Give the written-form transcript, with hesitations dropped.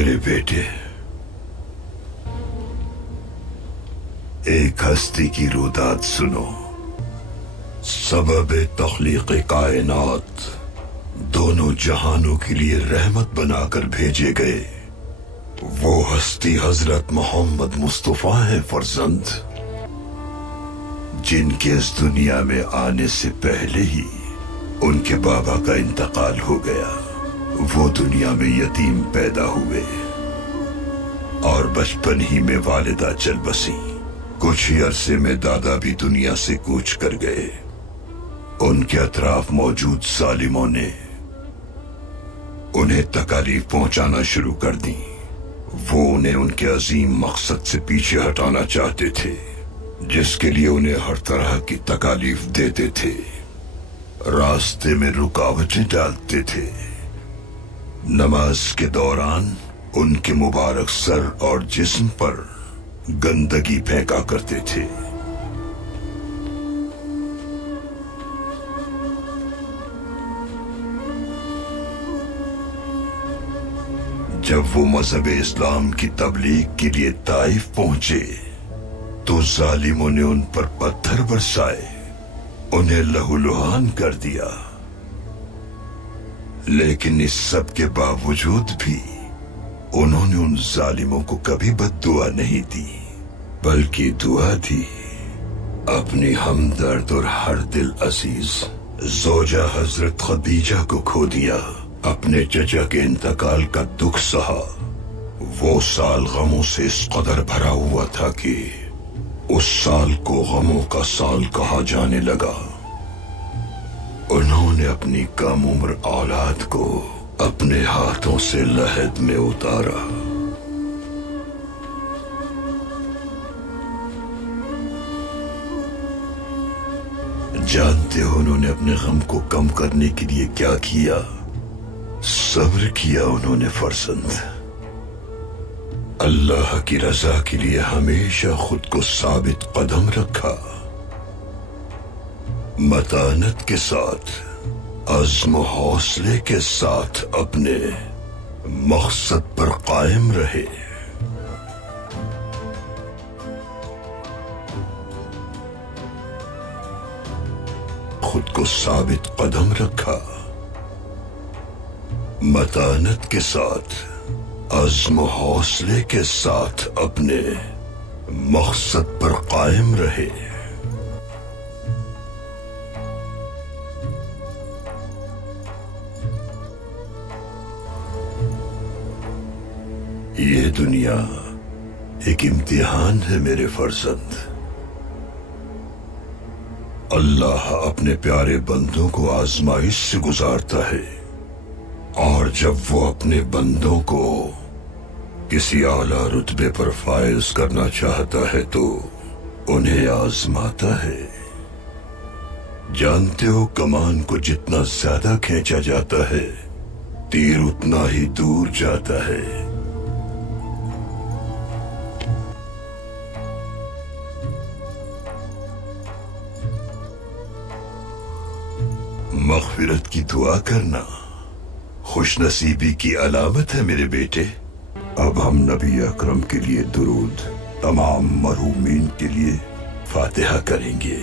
میرے بیٹے، ایک ہستی کی روداد سنو۔ سبب تخلیق کائنات دونوں جہانوں کے لیے رحمت بنا کر بھیجے گئے وہ ہستی حضرت محمد مصطفیٰ ہیں فرزند، جن کے اس دنیا میں آنے سے پہلے ہی ان کے بابا کا انتقال ہو گیا۔ وہ دنیا میں یتیم پیدا ہوئے اور بچپن ہی میں والدہ چل بسی۔ کچھ ہی عرصے میں دادا بھی دنیا سے کوچ کر گئے۔ ان کے اطراف موجود ظالموں نے انہیں تکالیف پہنچانا شروع کر دی۔ وہ انہیں ان کے عظیم مقصد سے پیچھے ہٹانا چاہتے تھے، جس کے لیے انہیں ہر طرح کی تکالیف دیتے تھے، راستے میں رکاوٹیں ڈالتے تھے۔ نماز کے دوران ان کے مبارک سر اور جسم پر گندگی پھینکا کرتے تھے۔ جب وہ مذہب اسلام کی تبلیغ کے لیے طائف پہنچے تو ظالموں نے ان پر پتھر برسائے، انہیں لہولہان کر دیا۔ لیکن اس سب کے باوجود بھی انہوں نے ان ظالموں کو کبھی بد دعا نہیں دی، بلکہ دعا دی اپنی ہمدرد اور ہر دل عزیز زوجہ حضرت خدیجہ کو کھو دیا۔ اپنے چچا کے انتقال کا دکھ سہا۔ وہ سال غموں سے اس قدر بھرا ہوا تھا کہ اس سال کو غموں کا سال کہا جانے لگا۔ انہوں نے اپنی کم عمر اولاد کو اپنے ہاتھوں سے لحد میں اتارا۔ جانتے ہو انہوں نے اپنے غم کو کم کرنے کے لیے کیا کیا؟ صبر کیا انہوں نے فرزند۔ اللہ کی رضا کے لیے ہمیشہ خود کو ثابت قدم رکھا، متانت کے ساتھ، عزم و حوصلے کے ساتھ اپنے مقصد پر قائم رہے۔ خود کو ثابت قدم رکھا، متانت کے ساتھ، عزم و حوصلے کے ساتھ اپنے مقصد پر قائم رہے۔ یہ دنیا ایک امتحان ہے میرے فرزند۔ اللہ اپنے پیارے بندوں کو آزمائش سے گزارتا ہے، اور جب وہ اپنے بندوں کو کسی اعلیٰ رتبے پر فائز کرنا چاہتا ہے تو انہیں آزماتا ہے۔ جانتے ہو کمان کو جتنا زیادہ کھینچا جاتا ہے تیر اتنا ہی دور جاتا ہے۔ مغفرت کی دعا کرنا خوش نصیبی کی علامت ہے میرے بیٹے۔ اب ہم نبی اکرم کے لیے درود، تمام مرحومین کے لیے فاتحہ کریں گے۔